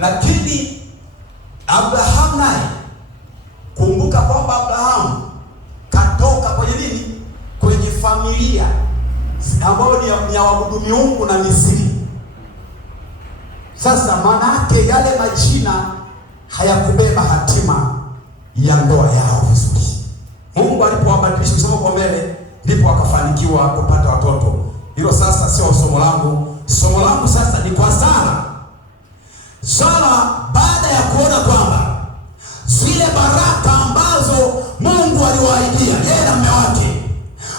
Lakini Abrahamu naye, kumbuka kwamba Abrahamu katoka kwenye nini? Kwenye familia ambayo ni ya waabudu miungu na Misri. Sasa maana yake yale majina hayakubeba hatima ya ndoa yao vizuri. Mungu alipowabadilisha, kusema kwa mbele, ndipo akafanikiwa kupata watoto. Hilo sasa sio somo langu. Somo langu sasa ni kwa Sara. Sara baada ya kuona kwamba zile baraka ambazo Mungu aliwaahidia yeye na mume wake,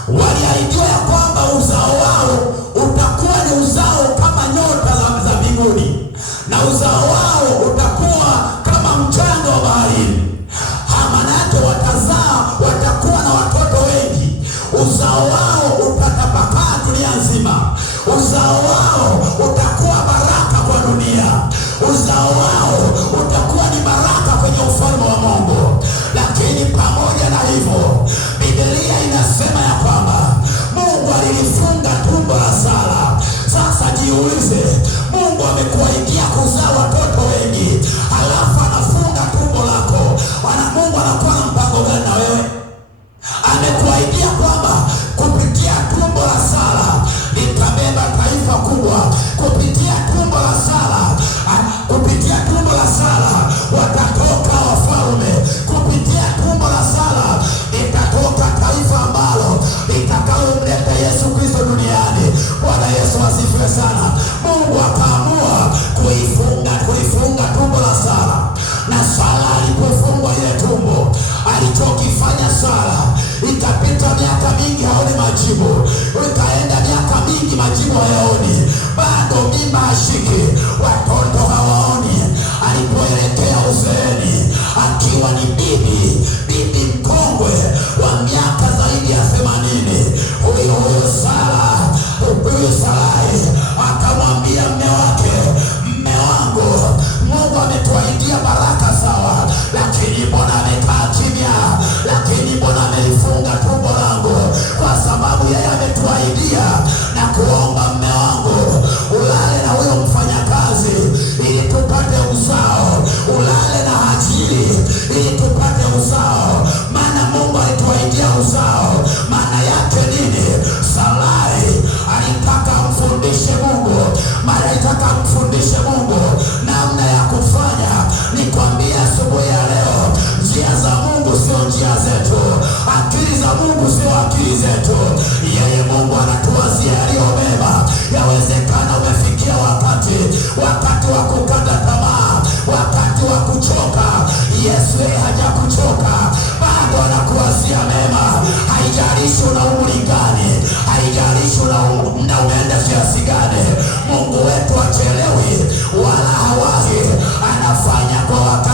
waliahidiwa ya kwamba uzao wao utakuwa ni uzao kama nyota za mbinguni, na uzao wao utakuwa kama mchanga wa baharini. Maana yake watazaa, watakuwa na watoto wengi. Uzao wao utatapakaa dunia nzima. Uzao wao utakuwa baraka kwa dunia. Uzao wao utakuwa ni baraka kwenye ufalme wa Mungu. Lakini pamoja na hivyo, Biblia inasema ya kwamba Mungu alilifunga tumbo la Sara. Sasa jiulize, Mungu amekuahidia kuzaa watoto wengi, halafu anafunga tumbo lako. Mungu anakuwa na mpango gani na wewe? Amekuahidia kwamba kupitia tumbo la Sara nitabeba taifa kubwa. Kupitia tumbo la Sara, kupitia tumbo la Sara watatoka wafalme. Kupitia tumbo la Sara itatoka taifa ambalo litakalomleta Yesu Kristo duniani. Bwana Yesu asifiwe sana. Mungu akaamua kulifunga tumbo la Sara. Na Sara alipofungwa ile tumbo, alichokifanya Sara, ikapita miaka mingi haoni majibu. Ikaenda miaka mingi majibu hayaoni. Bado mimba hashiki, watoto hawaoni. Alipoelekea uzeeni, akiwa ni bibi mkongwe wa miaka zaidi ya 80, huyo Sarai akamwambia mume wake, mume wangu, Mungu ametuahidia baraka sawa, lakini mbona amekaa kimya? Lakini mbona amelifunga tumbo langu? Kwa sababu yeye ametuahidia na kuomba, mume wangu, ulale na huyo mfanyakazi ili tupate uzao, ulale na Hajiri ili tupate uzao, maana Mungu alituahidia uzao. Maana yake nini? Sarai alitaka mfundishe Mungu, alitaka mfundishe Mungu namna ya kufanya. Nikwambie asubuhi ya leo, njia za Mungu sio njia zetu, akili za Mungu sio akili zetu. Yeye Mungu anatuwazia yaliyo mema. Yawezekana umefikia wakati wa kukata tamaa, wakati wa kuchoka. Yesu yeye hajakuchoka, bado anakuwazia mema. Haijalishi una umri gani, haijalishi una umeenda kiasi gani, Mungu wetu achelewi wala hawahi, anafanya kwa wakati